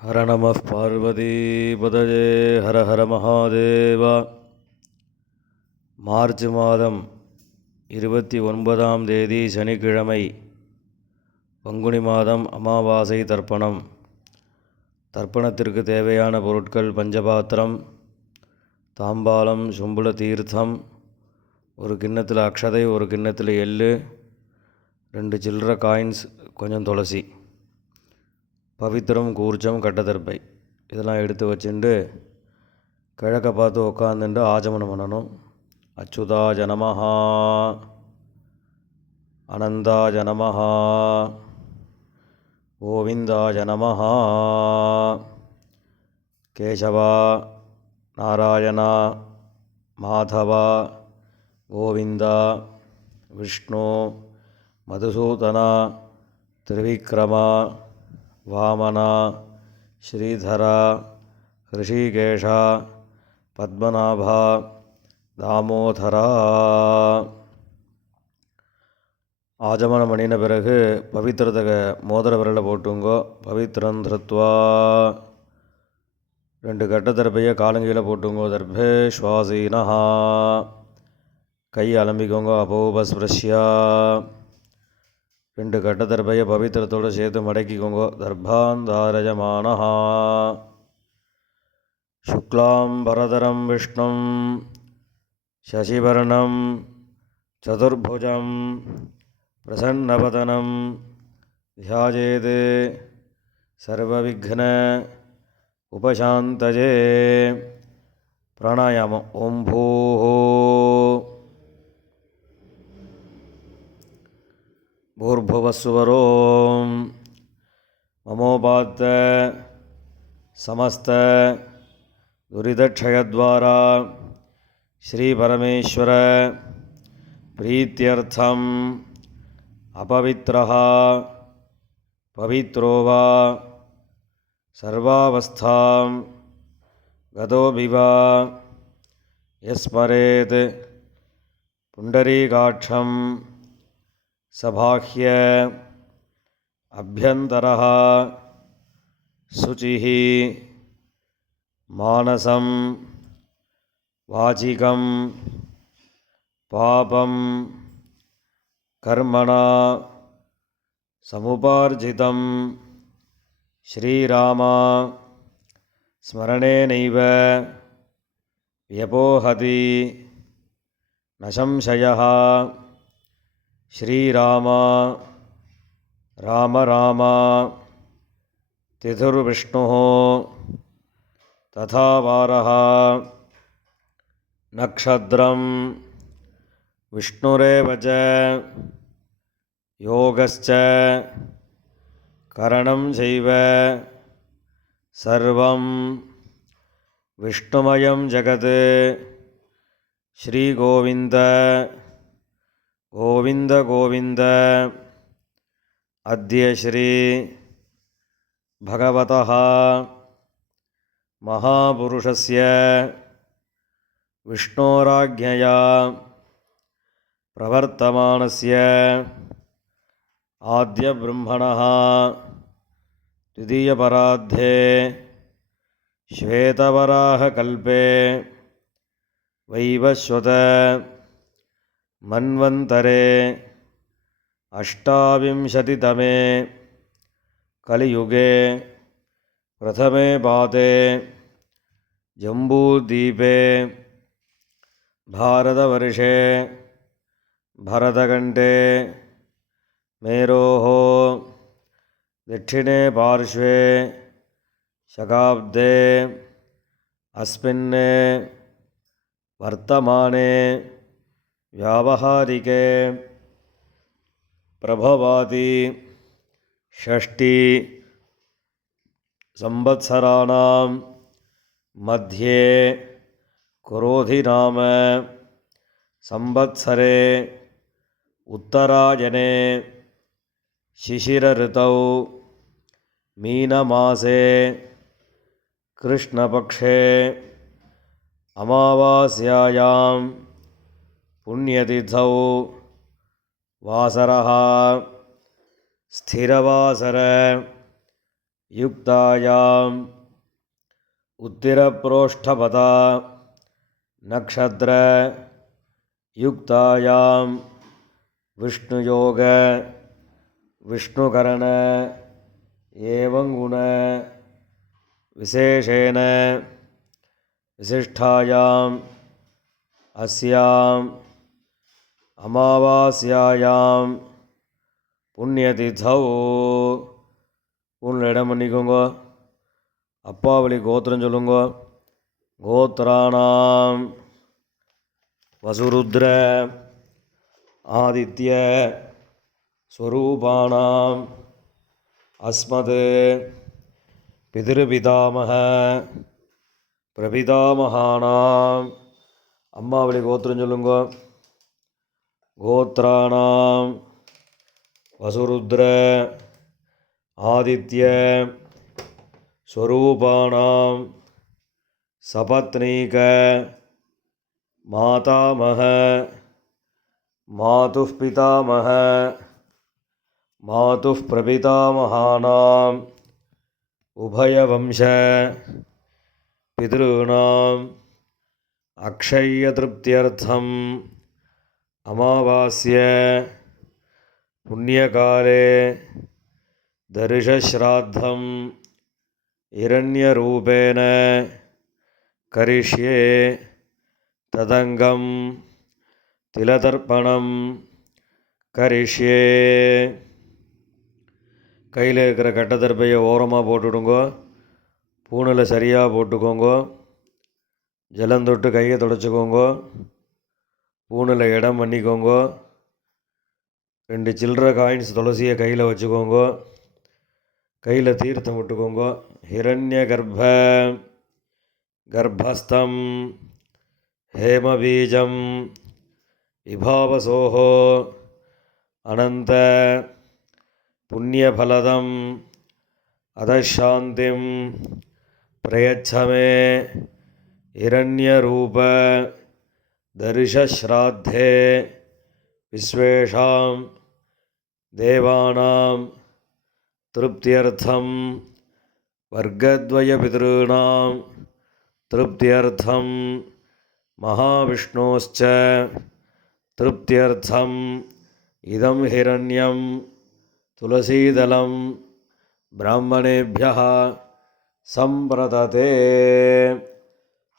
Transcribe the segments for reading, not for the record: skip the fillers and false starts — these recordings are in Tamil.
ஹர நம பார்வதி பதஜே ஹர ஹர மகாதேவா. மார்ச் மாதம் 29ஆம் தேதி சனிக்கிழமை, பங்குனி மாதம் அமாவாசை தர்ப்பணம். தர்ப்பணத்திற்கு தேவையான பொருட்கள்: பஞ்சபாத்திரம், தாம்பாலம், சும்புல தீர்த்தம், ஒரு கிண்ணத்தில் அக்ஷதை, ஒரு கிண்ணத்தில் எள்ளு, 2 சில்லற காயின்ஸ், கொஞ்சம் துளசி, பவித்திரம், கூர்ச்சம், கட்டதர்பை இதெல்லாம் எடுத்து வச்சுட்டு கிழக்க பார்த்து உட்காந்துட்டு ஆச்சமனம் பண்ணணும். அச்சுதாய நமஹ, அனந்தாய நமஹ, கோவிந்தாய நமஹ, கேசவா, நாராயணா, மாதவா, கோவிந்தா, விஷ்ணு, மதுசூதனா, திரிவிக்ரமா, வாமனா, ஸ்ரீதரா, ஹிருஷிகேஷா, பத்மநாபா, தாமோதரா. ஆஜமனம் பண்ணின பிறகு பவித்திரத்தை மோதிர விரலை போட்டுங்கோ. பவித்திரம் திருத்வா 2 கட்டதர்பையை காலங்கீழே போட்டுங்கோ. தர்பே ஸ்வாசீனா, கை அலம்பிக்கோங்க. அபோபஸ்பிரஷ்யா 2 கட்டதர்பையை பவித்திரத்தோடு சேர்த்து மடக்கிக்கோங்க. தர்பாந்தாரஜமானா. சுக்லாம் பரதரம் விஷ்ணும் சசிவர்ணம் சதுர்புஜம் பிரசன்னவதனம் தியாயேத் சர்வவிக்ன உபசாந்தயே. பிராணாயாமம். ஓம் பூஹோ பூர்புவஸ்வரோம் மமோபாத்த சமஸ்த துரிதக்ஷயத்வாரா ஸ்ரீ பரமேஸ்வர பிரீத்யர்த்தம் அபவித்ரஹ பவித்ரோ வா சர்வாவஸ்தாம் கதோபிவா யஸ்மரேத் புண்டரீகாட்சம் சபாஹ்ய அப்யந்தரஹ சுசிஹ மானசம் வாசிகம் பாபம் கர்மணா சமுபார்ஜிதம் ஸ்ரீராமா ஸ்மரணேனைவ வ்யபோஹதி ந சம்சயः. ஸ்ரீராமா ராம ராம திதுர்விஷ்ணுः ததா வாரः நக்ஷத்ரம் விஷ்ணுரேவ ச யோகஸ்ச கரணம் சைவ சர்வம் விஷ்ணுமயம் ஜகத். ஸ்ரீகோவிந்த கோவிந்த கோவிந்த. அத்ய ஸ்ரீ பகவதः மகாபுருஷஸ்ய விஷ்ணோராஜ்ஞயா பிரவர்த்தமானஸ்ய ஆத்ய பிரம்மணः த்விதீயபராத்தே ஸ்வேதவராஹகல்பே வைவஸ்வத மன்வந்தரே அஷ்டாவிம்சதிதமே கலியுகே பிரதமே பாதே ஜம்பூதீபே பாரதவர்ஷே பரதகண்டே மேரோः தட்சிணே பார்ஷ்வே சகாப்தே அஸ்மின் வர்த்தமானே व्यावहारिके प्रभवाति षष्ठी संवत्सराणां मध्ये क्रोधिनाम संवत्सरे उत्तरायणे शिशिरऋतौ मीनमासे कृष्णपक्षे अमावास्यायां पुण्यतिथौ वासरः स्थिरवासर युक्तायाम् उत्तिरप्रोष्ठपदा नक्षत्र युक्तायां विष्णुयोग विष्णुकरण एवं गुण विशेषेण विशिष्टायां अस्यां अमावास्यायां पुण्यतिथौ பூனில் இடம் பண்ணிக்கோங்க. அப்பாவளி கோத்திரம் சொல்லுங்க. கோத்திராணாம் வசுருத்ர ஆதித்ய ஸ்வரூபாணாம் அஸ்மத் பிதிருபிதாமக பிரபிதாமகானாம். அம்மாவளி கோத்திரம் சொல்லுங்க. கோத்திராணாம் வசுருத்ர ஆதித்ய ஸ்வரூபாணாம் சபத்னீக மாதாமக மாதுः பிதாமக மாதுः பிரபிதாமகானாம் உபயவம்ச பிதॄணாம் அக்ஷயத்ருப்தியர்த்தம் அமாவாஸ்ய புண்ணியகாலே தரிசஸ்ராத்தம் இரண்யரூபேண கரிஷ்யே ததங்கம் திலதர்ப்பணம் கரிஷ்யே. கையில் இருக்கிற கட்டத்தர்ப்பையை ஓரமாக போட்டுவிடுங்க. பூணில் சரியாக போட்டுக்கோங்க. ஜலந்தொட்டு கையை தொடச்சிக்கோங்க. பூணில் இடம் பண்ணிக்கோங்க. 2 சில்லற காயின்ஸ் துளசியை கையில் வச்சுக்கோங்க. கையில் தீர்த்தம் விட்டுக்கோங்க. ஹிரண்ய கர்ப்பஸ்தம் ஹேமபீஜம் விபாவசோஹோ அனந்த புண்ணியபலதம் அதசாந்திம் பிரயச்சமே இரண்யரூப தரிசஸ்ராத்தே விஸ்வேஷாம் தேவானாம் திருப்தியர்த்தம் வர்க்கத்வய பிதॄணாம் திருப்தியர்த்தம் மகாவிஷ்ணோஸ்ச திருப்தியர்த்தம் இதம் ஹிரண்யம் துளசீதலம் பிராமணேபியः சம்பிரததே.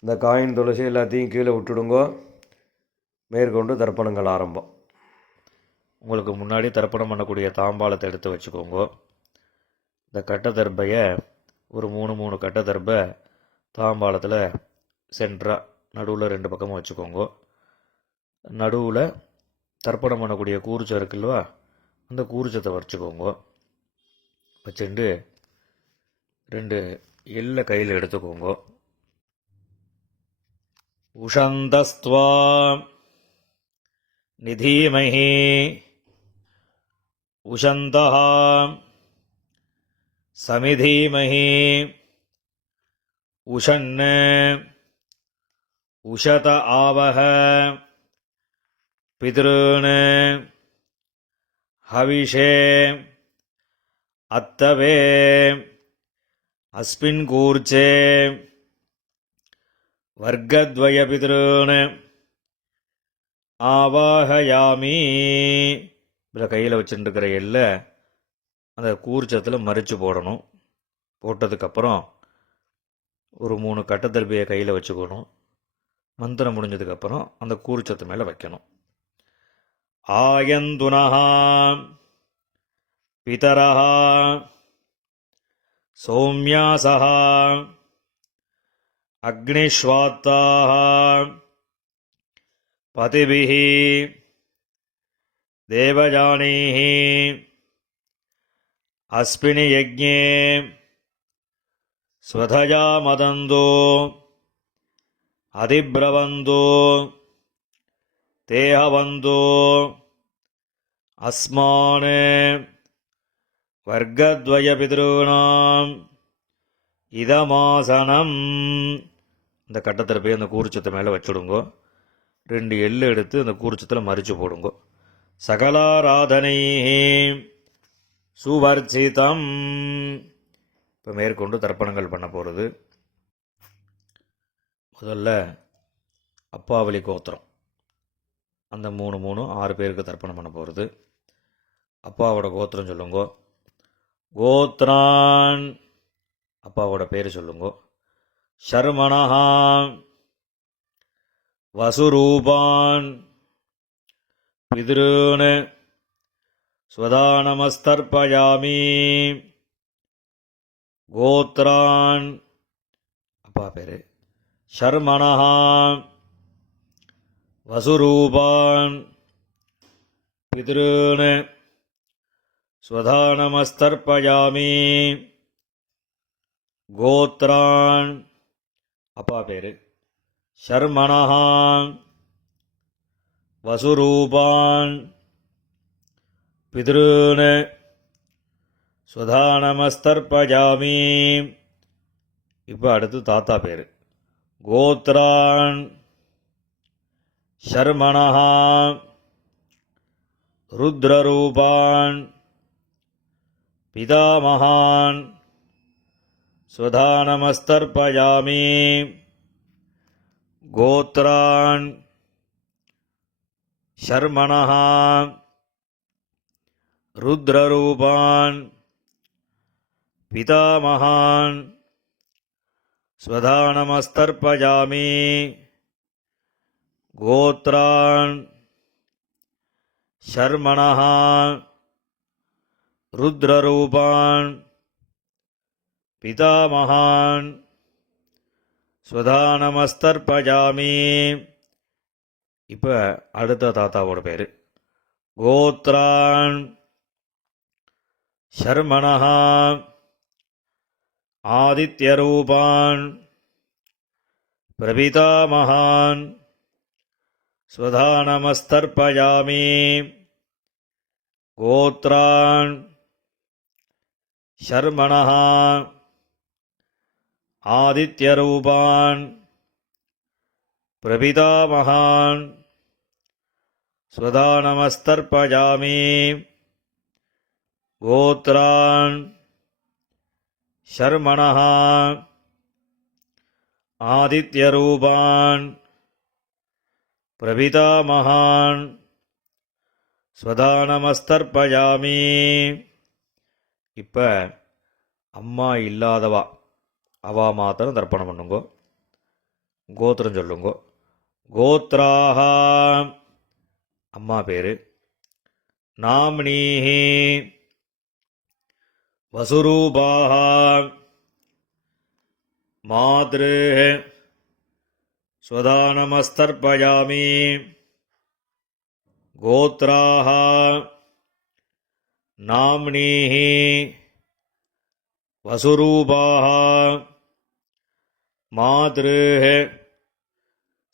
இந்த காயின் துளசி எல்லாத்தையும் கீழே விட்டுடுங்கோ. மேற்கொண்டு தர்ப்பணங்கள் ஆரம்பம். உங்களுக்கு முன்னாடி தர்ப்பணம் பண்ணக்கூடிய தாம்பாளத்தை எடுத்து வச்சுக்கோங்க. இந்த கட்டதர்பையை ஒரு 3 கட்டதர்பை தாம்பாளத்தில் சென்டராக நடுவில் 2 பக்கமும் வச்சுக்கோங்க. நடுவில் தர்ப்பணம் பண்ணக்கூடிய கூர்ச்சம் இருக்குல்வா, அந்த கூர்ச்சத்தை வச்சுக்கோங்க. வச்சுட்டு 2 எள்ளை கையில் எடுத்துக்கோங்க. உஷந்தஸ்த்வா நிதீமஹி உஷந்தஹ சமிதீமஹி உஷன்ன உஷத ஆவஹ பித்ருன் ஹவிஷே அத்தவே அஸ்மின் கூர்ச்சே வர்க்கத்வய பித்ருன் ஆவாஹயாமி. இதில் கையில் வச்சுட்டுருக்கிற எல்லை அந்த கூர்ச்சத்தில் மறித்து போடணும். போட்டதுக்கப்புறம் ஒரு 3 கட்டத்தர்பியை கையில் வச்சுக்கணும். மந்திரம் முடிஞ்சதுக்கப்புறம் அந்த கூர்ச்சத்து மேலே வைக்கணும். ஆயந்துனஹா பிதரஹா சௌமியாசஹா அக்னிஸ்வாத்தாஹா பதிபிஹி தேவஜானீஹி அஸ்மினி யஜ்ஞே ஸ்வதயா மதந்தோ அதிப்ரவந்தோ தேஹவந்தோ அஸ்மான் வர்க்கத்வய பித்ருணாம் இதமாசனம். இந்த கட்டத்தில் போய் அந்த கூர்ச்சத்தை மேலே வச்சுடுங்கோ. 2 எள்ளு எடுத்து அந்த கூர்ச்சத்தில் மறித்து போடுங்கோ. சகலாராதனை சுவர்ச்சிதம் இப்போ மேற்கொண்டு தர்ப்பணங்கள் பண்ண போகிறது. முதல்ல அப்பாவளி கோத்திரம், அந்த 6 பேருக்கு தர்ப்பணம் பண்ண போகிறது. அப்பாவோட கோத்திரம் சொல்லுங்கோ. கோத்ரான், அப்பாவோட பேர் சொல்லுங்கோ. ஷர்மணஹாம் வசுரூபான் பித்ருன் ஸ்வதானமஸ்தர்ப்பயாமி. கோத்ரான், அப்பா பேர். ஷர்மணஹாம் வசுரூபான் பித்ருன் ஸ்வதானமஸ்தர்ப்பயாமி. கோத்ரான், அப்பா பேர். ஷர்மணஹாம் வசுரூபான் பித்ருன் ஸ்வதானமஸ்தர்ப்பயாமி. இப்போ அடுத்து தாத்தா பேர். கோத்ரான் ஷர்மணஹாம் ருத்ரரூபான் பிதாமகான் ஸ்வதானமஸ்தர்ப்பயாமி. கோத்ரான் ஷர்மணஹாம் ருத்ரரூபான் பிதாமகான் ஸ்வதானமஸ்தர்ப்பயாமி. கோத்ரான் ஷர்மணஹாம் ருத்ரரூபான் பிதாமகான் ஸ்வதானமஸ்தர்ப்பயாமி. இப்போ அடுத்த தாத்தாவோட பேர். கோத்ரான் ஷர்மணஹாம் ஆதித்யரூபான் பிரபிதாமகான் ஸ்வதானமஸ்தர்ப்பயாமி. கோத்ரான் ஷர்மணஹாம் ஆதித்யரூபான் பிரபிதாமகான் ஸ்வதானமஸ்தர்ப்பயாமி. கோத்ரான் ஷர்மணஹாம் ஆதித்யரூபான் பிரபிதாமகான் ஸ்வதானமஸ்தர்ப்பயாமி. இப்போ அம்மா இல்லாதவா, அவா மாத்திரம் தர்ப்பணம் பண்ணுங்கோ. கோத்திரம் சொல்லுங்கோ. கோத்ராஹ, அம்மா பேர். நாம்னீஹி வசுரூபாஹ மாத்ரு ஸ்வதானமஸ்தர்ப்பயாமி. கோத்ராஹ நாம்னீஹி வசுரூபாஹ மாத்ரு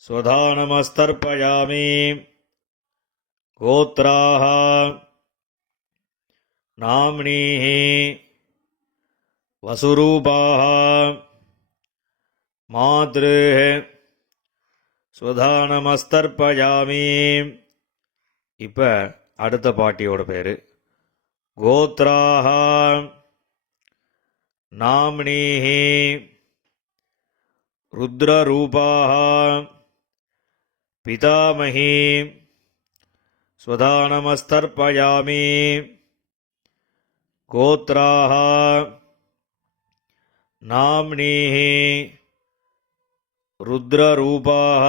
ஸ்வதானமஸ்தர்ப்பயாமி. கோத்ராஹ நாம்னீஹி வசுரூபாஹ மாத்ரு ஸ்வதானமஸ்தர்ப்பயாமி. இப்போ அடுத்த பாட்டியோட பேர். கோத்ராஹ நாம்னீஹி ருத்ரரூபாஹ பிதாமகி ஸ்வதானமஸ்தர்ப்பயாமி. கோத்ராஹ நாம்னீஹி ருத்ரரூபாஹ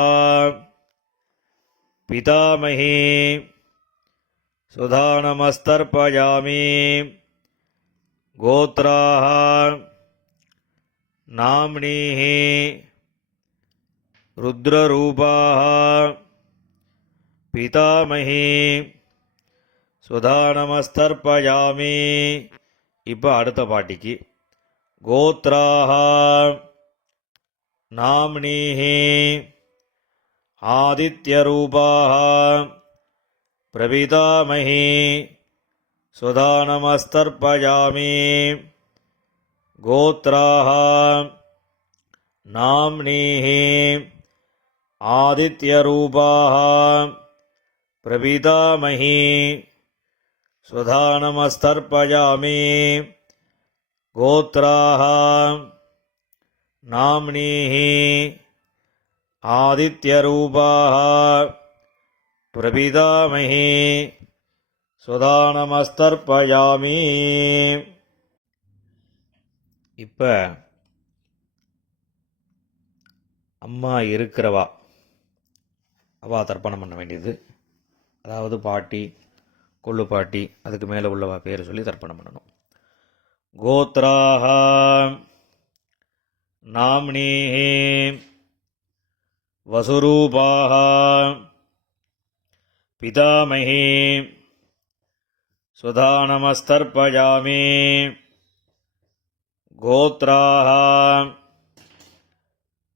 பிதாமகி ஸ்வதானமஸ்தர்ப்பயாமி. கோத்ராஹ நாம்னீஹி ருத்ரரூபாஹ பிதாமகி ஸ்வதானமஸ்தர்ப்பயாமி. இப்போ அடுத்த பாட்டிக்கு. கோத்ராஹ நாம்னீஹி ஆதித்யரூபாஹ பிரபிதாமகி ஸ்வதானமஸ்தர்ப்பயாமி. கோத்ராஹ நாம்னீஹி ஆதித்யரூபாஹ பிரபிதாமகி ஸ்வதானமஸ்தர்ப்பயாமி. கோத்ராஹ நாம்னீஹ ஆதித்யரூபாஹ பிரபிதாமஹி சுதானமஸ்தர்ப்பயாமி. இப்போ அம்மா இருக்கிறவா அவா தர்ப்பணம் பண்ண வேண்டியது. அதாவது பாட்டி, கொள்ளு பாட்டி, அதுக்கு மேலே உள்ளவா பேர் சொல்லி தர்ப்பணம் பண்ணணும். கோத்ராஹ நாம்னீஹ வசுரூபாஹ பிதாமஹி சுதானமஸ்தர்ப்பயாமி. கோத்ராஹ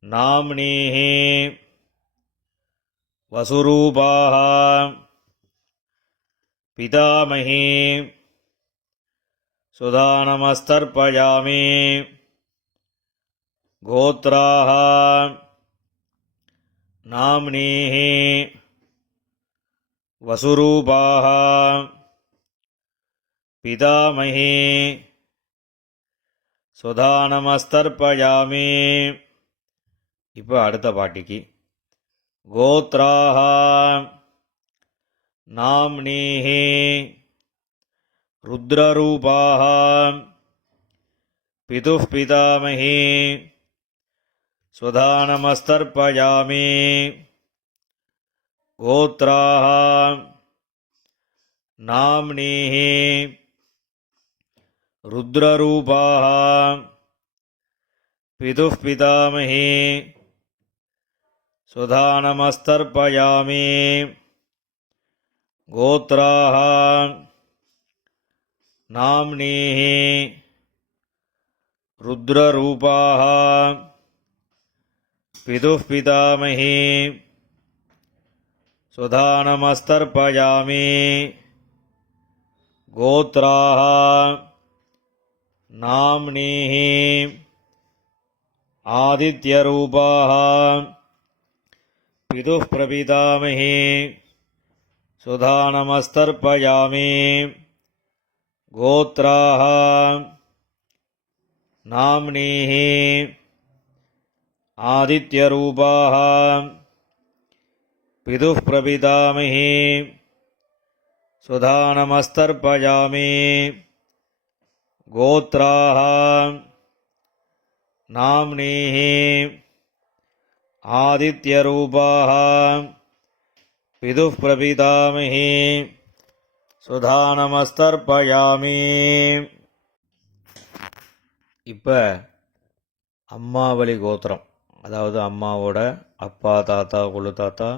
நாம்னீஹ வசுரூபாஹ பிதாமஹி சுதானமஸ்தர்ப்பயாமி. கோத்ராஹ நாம்னீஹ வசுரூபாஹ பிதாமஹி சுதானமஸ்தர்ப்பயாமி. இப்போ அடுத்த பாட்டிக்கு கோத்ராஹ நாம்னீஹ ருத்ரரூபாஹ பிதுः பிதாமஹி சுதானமஸ்தர்ப்பயாமி. கோத்ராஹ நாம்னீஹ ருத்ரரூபாஹ பிதுः பிதாமஹி சுதானமஸ்தர்ப்பயாமி. கோத்ராஹ நாம்னீஹ ருத்ரரூபாஹ பிதுः பிதாமஹி சுதானமஸ்தர்ப்பயாமி. கோத்ராஹ நாம்னீஹ ஆதித்யரூபாஹ பிதுः பிரபிதாமஹி சுதானமஸ்தர்ப்பயாமி. கோத்ராஹ நாம்னீஹ ஆதித்யரூபாஹ பிதுः பிரபிதாமஹி சுதானமஸ்தர்ப்பயாமி. கோத்ராஹ நாம்னீஹ ஆதித்யரூபாஹ பிதுः பிரபிதாமஹி சுதானமஸ்தர்ப்பயாமி. இப்போ அம்மாவளி கோத்திரம், அதாவது அம்மாவோட அப்பா, தாத்தா, கொள்ளு தாத்தா,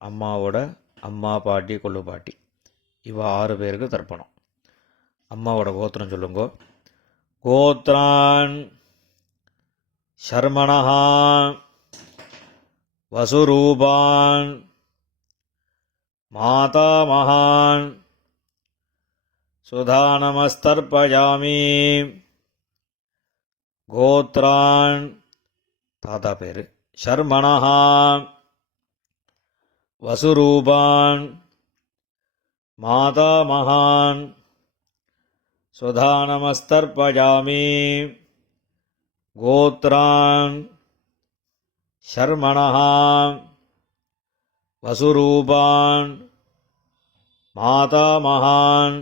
அம்மாவோட அம்மா, பாட்டி, கொள்ளு பாட்டி, இவ 6 பேருக்கு தர்ப்பணம். அம்மாவோட கோத்திரம் சொல்லுங்க. கோத்ரான் ஷர்மணஹ வசுரூபான் மாதாமகான் சுதானமஸ்தர்ப்பயாமி. கோத்ரான் தாத்தா பேர், ஷர்மணஹ வசுரூபான் மாதாமகான் சுதானமஸ்தர்ப்பயாமி. கோத்ரான் ஷர்மணஹ வசுரூபான் மாதாமகான்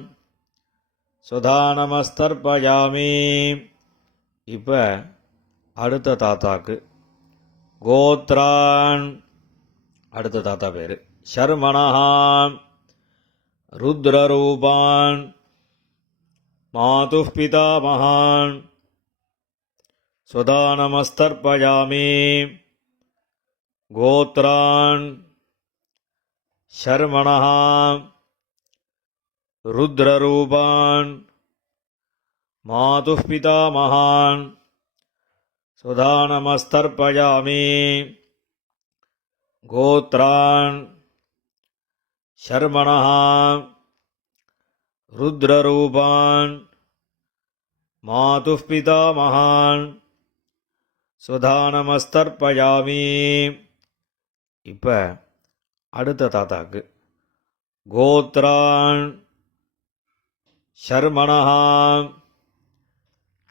சுதானமஸ்தர்ப்பயாமி. இப்போ அடுத்த தாத்தாக்கு கோத்ரான், அடுத்த தாத்தா பேர் ஷர்மணஹ ருத்ரரூபான் மாதுः பிதாமகான் சுதானமஸ்தர்ப்பயாமி. கோத்ரான் ஷர்மணஹ ருத்ரரூபான் மாதுः பிதாமகான் சுதானமஸ்தர்ப்பயாமி. கோத்ரான் ஷர்மணஹ ருத்ரரூபான் மாதுः பிதாமகான் சுதானமஸ்தர்ப்பயாமி. இப்போ அடுத்த தாத்தாக்கு கோத்ரான் ஷர்மணஹ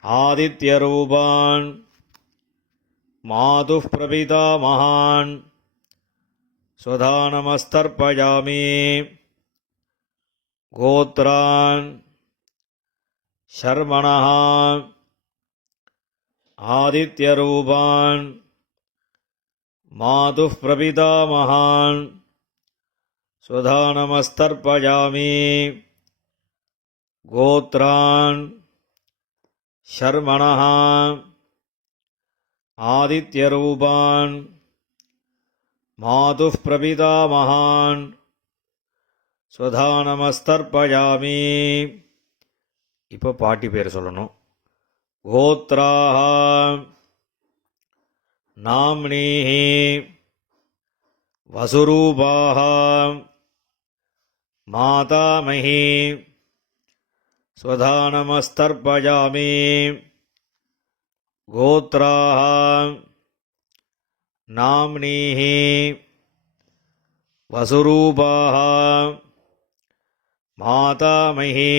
ஆதித்யரூபான் மாதுः பிரபிதாமகான் ஸ்வதா நமஸ்தர்ப்பயாமி கோத்ரான் ஷர்மணः ஆதித்யரூபான் மாதுः பிரபிதாமகான் ஸ்வதா நமஸ்தர்ப்பயாமி கோத்ரான் ஷர்மணः ஆதித்யரூபான் மாதுः பிரபிதாமகான் ஸ்வதா நமஸ்தர்ப்பயாமி. இப்போ பாட்டி பேர் சொல்லணும். கோத்ராஹ நாம்னீஹி வசுரூபாஹ மாதாமஹி ஸ்வதா நமஸ்தர்ப்பயாமி. கோத்ராஹ நாம்னீஹி வசுரூபாஹ மாதாமஹி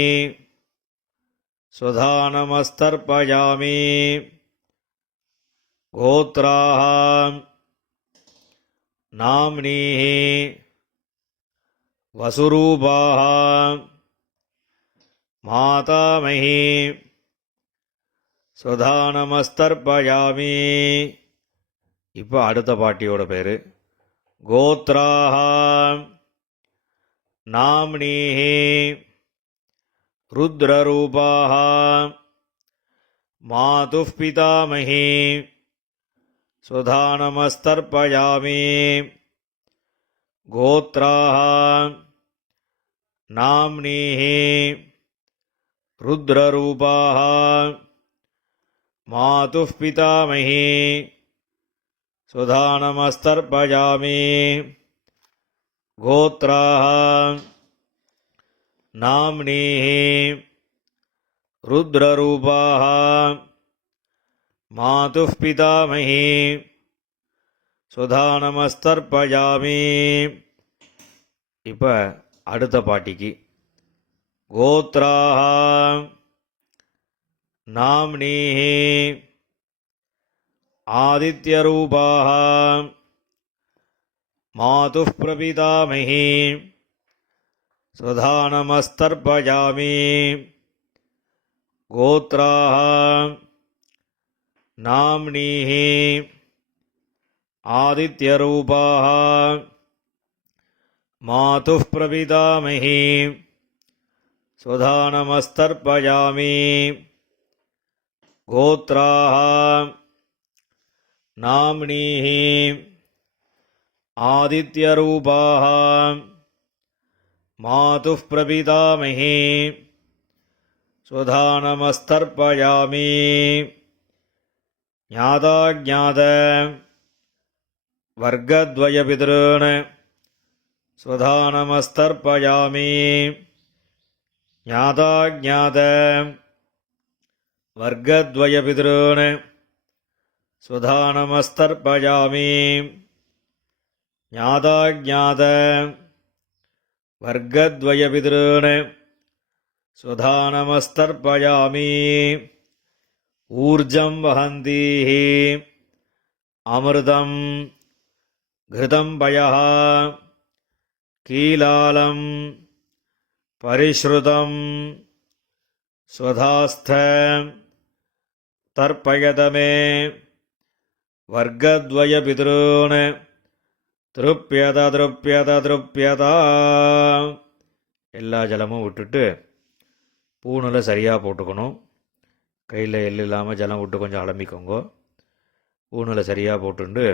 ஸ்வதா நமஸ்தர்ப்பயாமி. கோத்ராஹ நாம்னீஹி வசுரூபாஹ மாதாமஹி ஸ்வதா நமஸ்தர்ப்பயாமி. இப்போ அடுத்த பாட்டியோட பேர் கோத்ராஹ நாம்னீஹி ருத்ரரூபாஹ மாதுः பிதாமஹி ஸ்வதா நமஸ்தர்ப்பயாமி. கோத்ராஹ நாம்னீஹி ருத்ரரூபாஹ மாதுः பிதாமஹி ஸ்வதா நமஸ்தர்ப்பயாமி. கோத்ராஹ நாம்னீஹி ருத்ரரூபாஹ மாதுः பிதாமஹி ஸ்வதா நமஸ்தர்ப்பயாமி. இப்போ அடுத்த பாட்டிக்கு கோத்ராஹ நாம்னீஹி ஆதித்யரூபாஹ மாதுः பிரபிதாமஹி ஸ்வதா நமஸ்தர்ப்பயாமி. கோத்ராஹ நாம்னீஹி ஆதித்யரூபாஹ மாதுः பிரபிதாமஹி ஸ்வதா நமஸ்தர்ப்பயாமி. கோத்ராஹ நாம்னீஹி ஆதித்யரூபாஹ மாதுः பிரபிதாமஹி ஸ்வதா நமஸ்தர்ப்பயாமி. ஞாதாஜ்ஞாத வர்க்கத்வயபிதॄன் ஸ்வதா நமஸ்தர்ப்பயாமி. ஞாதாஜ்ஞாத வர்க்கத்வயபிதॄன் ஸ்வதா நமஸ்தர்ப்பயாமி. ஞாதாஜ்ஞாத வர்க்கத்வயபிதॄன் ஸ்வதா நமஸ்தர்ப்பயாமி. ஊர்ஜம் வஹந்தீஹி அமிர்தம் கிருதம் பயः கீலாலம் பரிஷ்ருதம் ஸ்வதாஸ்த தர்ப்பயதமே வர்க்கத்வயபிதॄன் திருப்யத திருப்யத திருப்யதா. எல்லா ஜலமும் விட்டுட்டு பூணில் சரியாக போட்டுக்கணும். கையில் எள்ளு இல்லாமல் ஜலம் விட்டு கொஞ்சம் அலம்பிக்கோங்க. பூணில் சரியாக போட்டுண்டு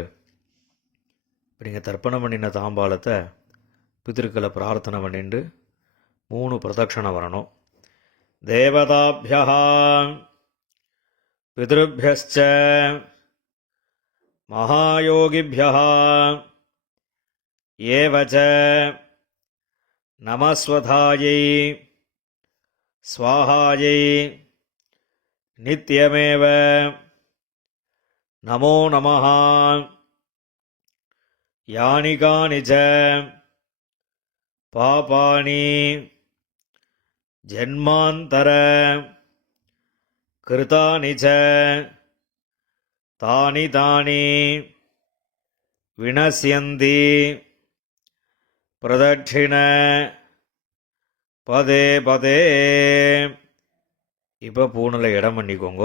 இப்போ நீங்கள் தர்ப்பணம் பண்ணின தாம்பாலத்தை பித்திருக்களை பிரார்த்தனை பண்ணிட்டு 3 பிரதட்சணை வரணும். தேவதாபியः பித்ருभ्यश्च மகாயோகிभ्यः ஏவச நமஸ்வதாயை ஸ்வாஹாயை நித்யமேவ நமோ நமः. யானி கானி ச பாபானி ஜன்மாந்தர கிருதானி ச தானி தானி வினஸ்யந்தி பிரதட்சிண பதே பதே. இப்போ பூணில் இடம் பண்ணிக்கோங்க.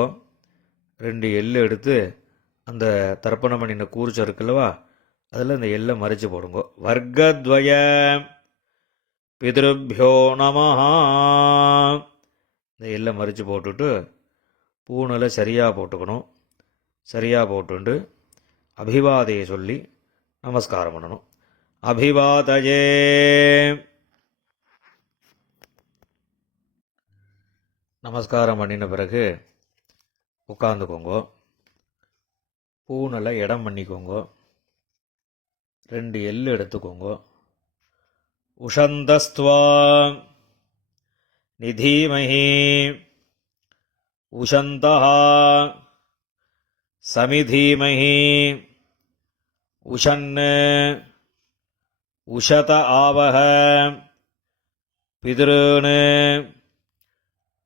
2 எள்ளு எடுத்து அந்த தர்ப்பணம் பண்ணின கூர்ச்சம் இருக்குல்லவா, அதில் இந்த எள்ளை மறித்து போடுங்க. வர்க்கத்வய பிதிருபியோ நமஹா. இந்த எள்ளை மறித்து போட்டுட்டு பூணில் சரியாக போட்டுக்கணும். சரியாக போட்டுண்டு அபிவாதையை சொல்லி நமஸ்காரம் பண்ணணும். அபிவாதயே. நமஸ்காரம் பண்ணின பிறகு உட்காந்துக்கோங்க. பூணில் இடம் பண்ணிக்கோங்க. 2 எள்ளு எடுத்துக்கோங்க. உஷந்தஸ்துவா நிதீமஹி உஷந்தஹ சமிதீமஹி உஷன் உஷத ஆவஹ பிதॄன்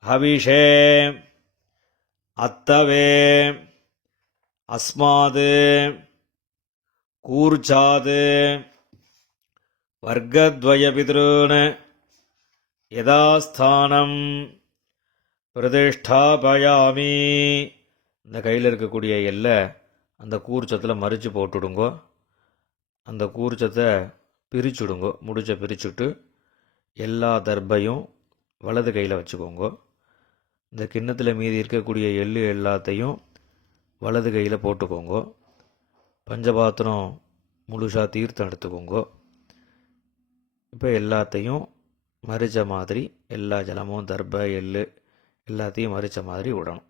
ஹவிஷே அத்தவே அஸ்மாத் கூர்ச்சாத் வர்க்கத்வய பிதॄன் யதாஸ்தானம் பிரதிஷ்டாபயாமி. இந்த கையில் இருக்கக்கூடிய எல்லை அந்த கூர்ச்சத்தில் மறித்து போட்டுடுங்கோ. அந்த கூர்ச்சத்தை பிரிச்சுடுங்கோ. முடிச்ச பிரிச்சுட்டு எல்லா தர்பையும் வலது கையில் வச்சுக்கோங்க. இந்த கிண்ணத்தில் மீதி இருக்கக்கூடிய எள்ளு எல்லாத்தையும் வலது கையில் போட்டுக்கோங்க. பஞ்சபாத்திரம் முழுசாக தீர்த்தம் எடுத்துக்கோங்க. இப்போ எல்லாத்தையும் மறித்த மாதிரி எல்லா ஜலமும் தர்பை எள்ளு எல்லாத்தையும் மறித்த மாதிரி விடணும்.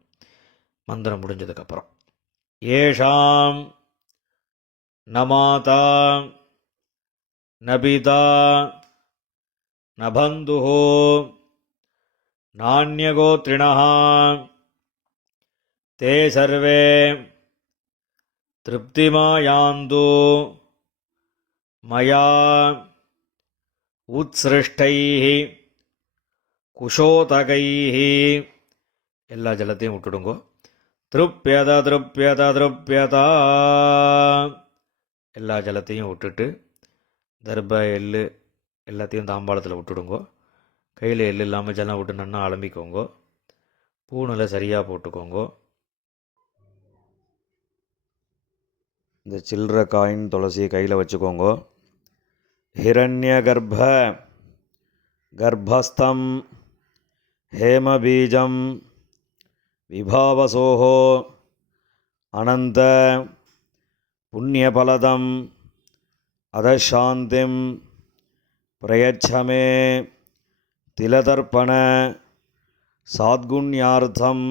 மந்திரம் முடிஞ்சதுக்கப்புறம் ஏஷாம் நமாதா நபிதா நபந்துஹோ நான்யகோத்ரிணः தே சர்வே திருப்திமாயாந்து மயா உத்ஸ்ருஷ்டைः குஷோதகைः. எல்லா ஜலத்தையும் விட்டுடுங்கோ. திருப்யத திருப்யத திருப்யதா. எல்லா ஜலத்தையும் விட்டுட்டு தர்ப எள்ளு எல்லாத்தையும் தாம்பாளத்தில் விட்டுடுங்கோ. கையில் எள்ளு இல்லாமல் ஜலம் விட்டு நன்னா அலம்பிக்கோங்க. பூணில் சரியாக போட்டுக்கோங்க. இந்த சில்லற காயின் துளசியை கையில் வச்சுக்கோங்க. ஹிரண்ய கர்ப்ப கர்ப்பஸ்தம் ஹேமபீஜம் விபாவசோஹோ அனந்த புண்ணியபலதம் அதசாந்திம் பிரயச்சமே திலதர்ப்பண சாத்குண்யார்த்தம்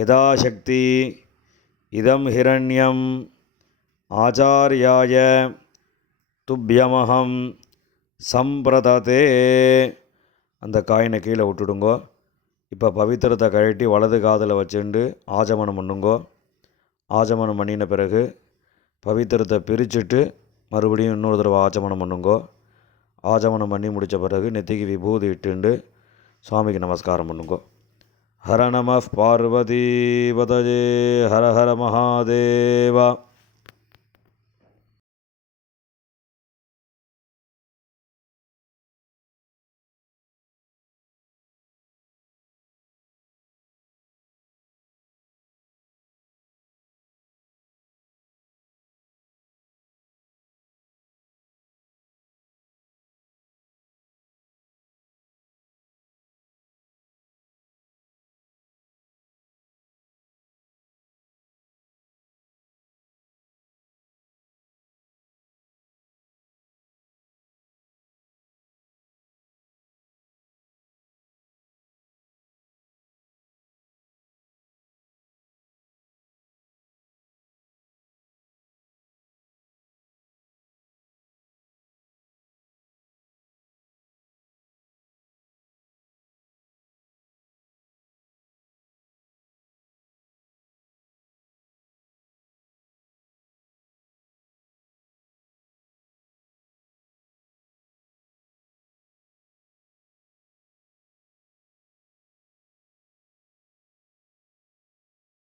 யதாசக்தி இதம் ஹிரண்யம் ஆச்சார்யாய துப்யமஹம் சம்பிரததே. அந்த காயினை கீழே விட்டுடுங்கோ. இப்போ பவித்திரத்தை கழட்டி வலது காதில் வச்சுண்டு ஆஜமனம் பண்ணுங்கோ. ஆஜமனம் பண்ணின பிறகு பவித்திரத்தை பிரிச்சுட்டு மறுபடியும் இன்னொரு தடவை ஆச்சமனம் பண்ணுங்கோ. ஆச்சமனம் பண்ணி முடித்த பிறகு நெத்திக்கு விபூதி இட்டுண்டு சுவாமிக்கு நமஸ்காரம் பண்ணுங்கோ. ஹர நம பார்வதி பதஜே ஹர ஹர மகாதேவா.